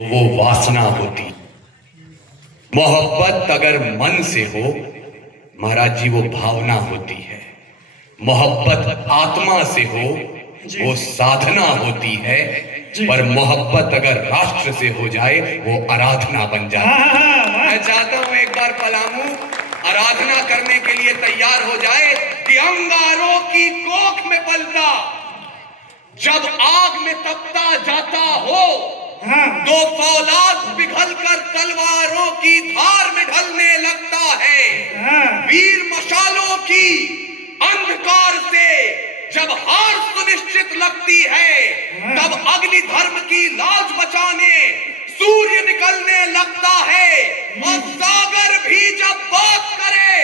वो वासना होती। मोहब्बत अगर मन से हो महाराज जी वो भावना होती है। मोहब्बत आत्मा से हो वो साधना होती है। पर मोहब्बत अगर राष्ट्र से हो जाए वो आराधना बन जाए। मैं चाहता हूं एक बार पलामू आराधना करने के लिए तैयार हो जाए कि अंगारों की कोख में पलता जब आग में तपता जाता हो दो फौलाद पिघल कर तलवारों की धार में ढलने लगता है। वीर मशालों की अंधकार से जब हार सुनिश्चित लगती है तब अग्नि धर्म की लाज बचाने सूर्य निकलने लगता है। और सागर भी जब बात करे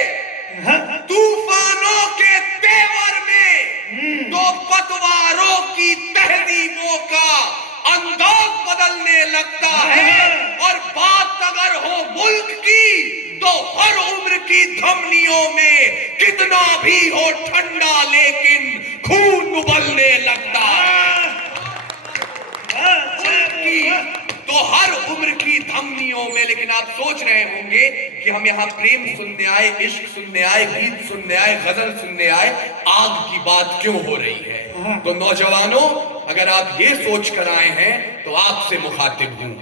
तूफानों के तेवर में तो पतवारों की तहजीबों का अंदाज बदलने लगता है। और बात अगर हो मुल्क की तो हर उम्र की धमनियों में कितना भी हो ठंडा लेकिन खून उबलने लगता है। तो हर उम्र की धमनियों में। लेकिन आप सोच रहे होंगे कि हम यहाँ प्रेम सुनने आए, इश्क सुनने आए, गीत सुनने आए, गजल सुनने आए, आग की बात क्यों हो रही है? तो नौजवानों अगर आप ये सोच कर आए हैं तो आपसे मुखातिब हूं।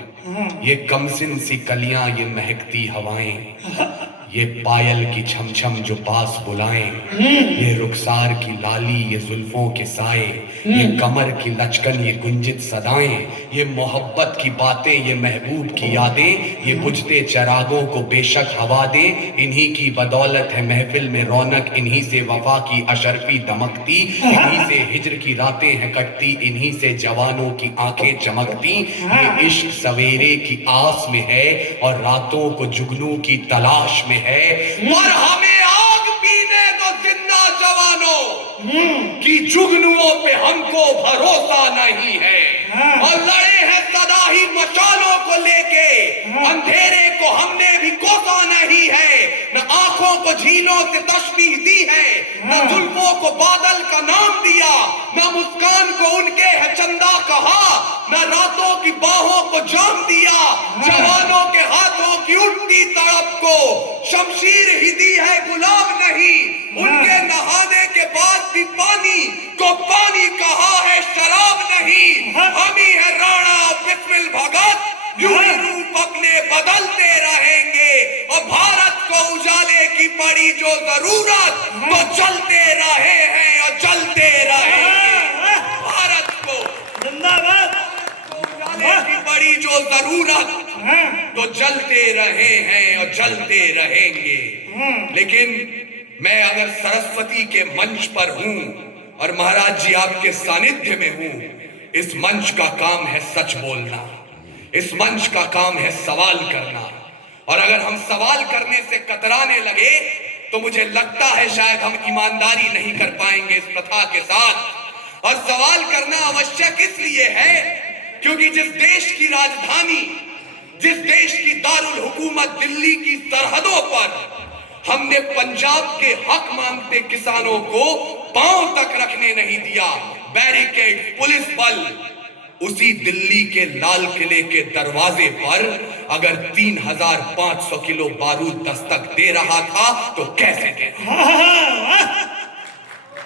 ये कमसिन सी कलियां, ये महकती हवाएं, ये पायल की छमछम जो पास बुलाएं, ये रुखसार की लाली, ये जुल्फों के साए, ये कमर की लचकन, ये गुंजित सदाएं, ये मोहब्बत की बातें, ये महबूब की यादें, ये बुझते चरागों को बेशक हवा दे। इन्हीं की बदौलत है महफिल में रौनक, इन्हीं से वफा की अशरफी दमकती, इन्हीं से हिज्र की रातें हैं कटती, इन्हीं से जवानों की आंखें चमकती। ये इश्क सवेरे की आस में है और रातों को जुगनू की तलाश में है। और हमें आग पीने दो जिंदा जवानों की जुगनुओं पे हमको भरोसा नहीं है। और लड़े हैं सदा ही मशालों को लेके, अंधेरे को हमने भी कोसा नहीं है। न आंखों को झीलों से तशबीह दी है, न जुल्फों को बादल का नाम दिया, न मुस्कान को उनके है चंदा कहा, न रातों की बाहों को जाम दिया। जवानों के हाथों की उठती तड़प को शमशीर ही दी है, गुलाब नहीं। उनके नहाने के बाद भी पानी को पानी कहा है, शराब नहीं। हम ही है राणा बिस्मिल भगत, यूं ही रूप अपने बदलते रहेंगे। और भारत को उजाले की पड़ी जो जरूरत तो चलते रहे हैं और चलते रहेंगे। भारत को जिंदाबाद उजाले की पड़ी जो जरूरत तो चलते रहे हैं और चलते रहेंगे। लेकिन मैं अगर सरस्वती के मंच पर हूं और महाराज जी आपके सानिध्य में हूं, इस मंच का काम है सच बोलना, इस मंच का काम है सवाल करना। और अगर हम सवाल करने से कतराने लगे तो मुझे लगता है शायद हम ईमानदारी नहीं कर पाएंगे इस प्रथा के साथ। और सवाल करना आवश्यक इसलिए है क्योंकि जिस देश की राजधानी, जिस देश की दारुल हुकूमत दिल्ली की सरहदों पर हमने पंजाब के हक मांगते किसानों को पांव तक रखने नहीं दिया, बैरिकेड, पुलिस बल, उसी दिल्ली के लाल किले के दरवाजे पर अगर 3500 किलो बारूद दस्तक दे रहा था तो कैसे दे रहा?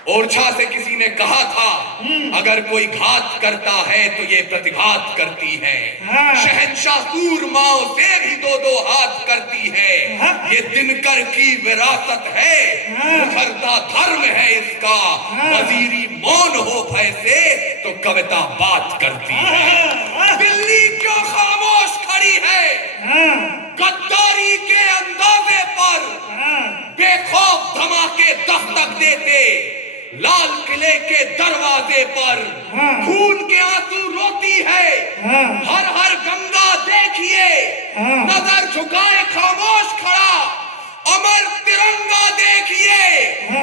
ओरछा से किसी ने कहा था अगर कोई घात करता है तो ये प्रतिघात करती है। शहंशाह सूरमाओं से भी दो दो हाथ करती है। ये दिनकर की विरासत है, उभरता धर्म है इसका। वजीरी मौन हो भय से तो कविता बात करती है। दिल्ली क्यों खामोश खड़ी है? गद्दारी के अंदाजे पर बेखौफ धमाके दस्तक देते लाल किले के दरवाजे पर खून के आंसू रोती है। हर हर गंगा देखिए नजर झुकाए खामोश खड़ा, अमर तिरंगा देखिए।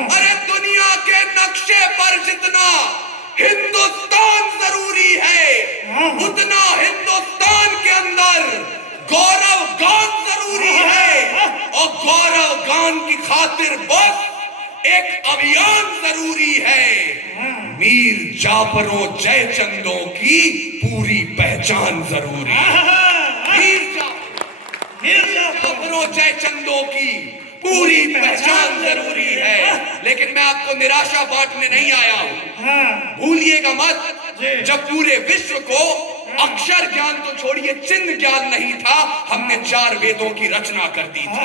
अरे दुनिया के नक्शे पर जितना हिंदुस्तान जरूरी है उतना हिंदुस्तान के अंदर गौरव गान जरूरी है। और गौरव गान की खातिर बस एक अभियान जरूरी है। मीर जाफरों जयचंदों की पूरी पहचान जरूरी है। पूरी पहचान जरूरी है, लेकिन मैं आपको निराशा बांटने नहीं आया हूं। भूलिएगा मत, जब पूरे विश्व को अक्षर ज्ञान तो छोड़िए चिन्ह ज्ञान नहीं था, हमने 4 वेदों की रचना कर दी थी।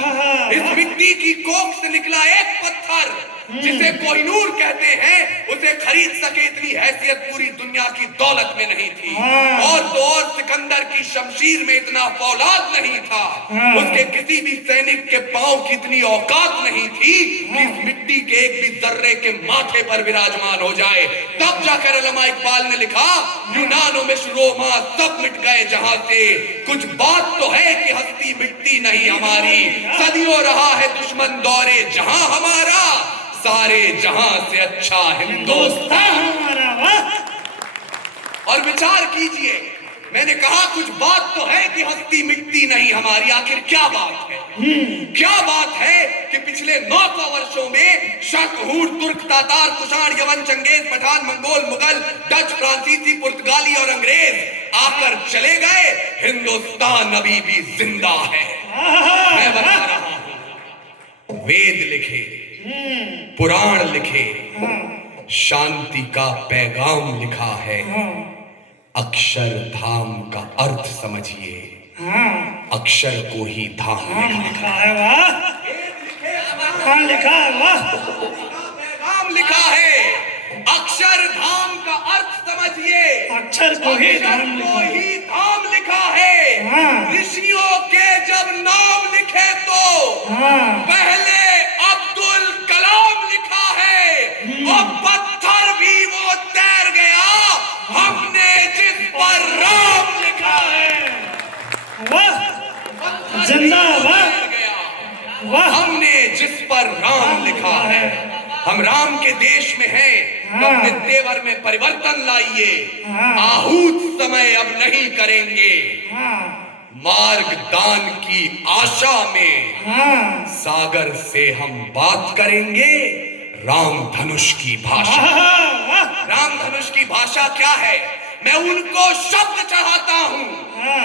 इस मिट्टी की कोख से निकला एक पत्थर जिसे कोहिनूर कहते हैं, उसे खरीद सके इतनी हैसियत पूरी दुनिया की दौलत में नहीं थी। और तो और सिकंदर की शमशीर में इतना फौलाद नहीं था, उसके किसी भी सैनिक के पांव की इतनी औकात नहीं थी कि इस मिट्टी के एक भी जर्रे के माथे पर विराजमान हो जाए। तब जाकर अल्लामा इकबाल ने लिखा, यूनानो में रोमा सब मिट गए जहां से, कुछ बात तो है कि हस्ती मिटती नहीं हमारी, सदियों रहा है दुश्मन दौरे जहां हमारा, सारे जहां से अच्छा हिंदुस्तान हमारा। और विचार कीजिए, मैंने कहा कुछ बात तो है कि हस्ती मिटती नहीं हमारी, आखिर क्या बात है? क्या बात है कि पिछले 900 वर्षों में शक, हूर, तुर्क, तातार, कुषाण, यवन, चंगेज, पठान, मंगोल, मुगल, डच, फ्रांसीसी, पुर्तगाली और अंग्रेज आकर चले गए, हिंदुस्तान अभी भी जिंदा है। मैं बता रहा हूं, वेद लिखे, पुराण लिखे, शांति का पैगाम लिखा है, अक्षरधाम का अर्थ समझिए, अक्षर को ही धाम लिखा है। वाह, लिखा है। वाह, पैगाम लिखा है, अक्षरधाम का अर्थ समझिए, अक्षर को ही धाम लिखा है। ऋषियों के जब नाम लिखे तो पहले अब्दुल कलाम लिखा है, और पत्थर भी वो तैर गया, हमने जिस पर राम लिखा है। वाह, जिंदाबाद। वाह, हमने जिस पर राम लिखा है, हम राम के देश में हैं, अपने तेवर में परिवर्तन लाइए, आहूत समय अब नहीं करेंगे, मार्ग दान की आशा में सागर से हम बात करेंगे, राम धनुष की भाषा। राम धनुष की भाषा क्या है? मैं उनको शब्द चढ़ाता हूं,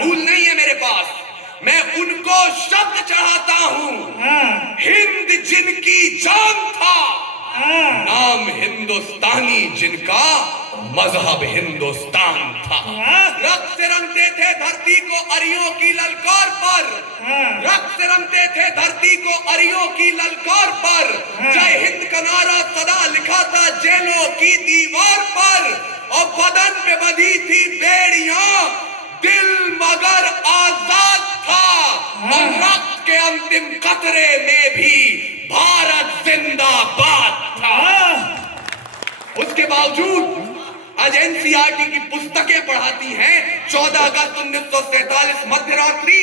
फूल नहीं है मेरे पास, मैं उनको शब्द चढ़ाता हूं। हिंद जिनकी जान था, नाम हिंदुस्तानी जिनका, मजहब हिंदुस्तान था। रक्त से रंगते थे धरती को अरियों की ललकार पर, रक्त से रंगते थे धरती को अरियों की ललकार पर, जय हिंद का नारा सदा लिखा था जेलों की दीवार पर, और बदन पे बंधी थी बेड़ियां, दिल मगर आजाद था, और रक्त के अंतिम कतरे में भी भारत जिंदाबाद था। उसके बावजूद आज एनसीईआरटी की पुस्तकें पढ़ाती हैं 14 अगस्त 1947 मध्यरात्रि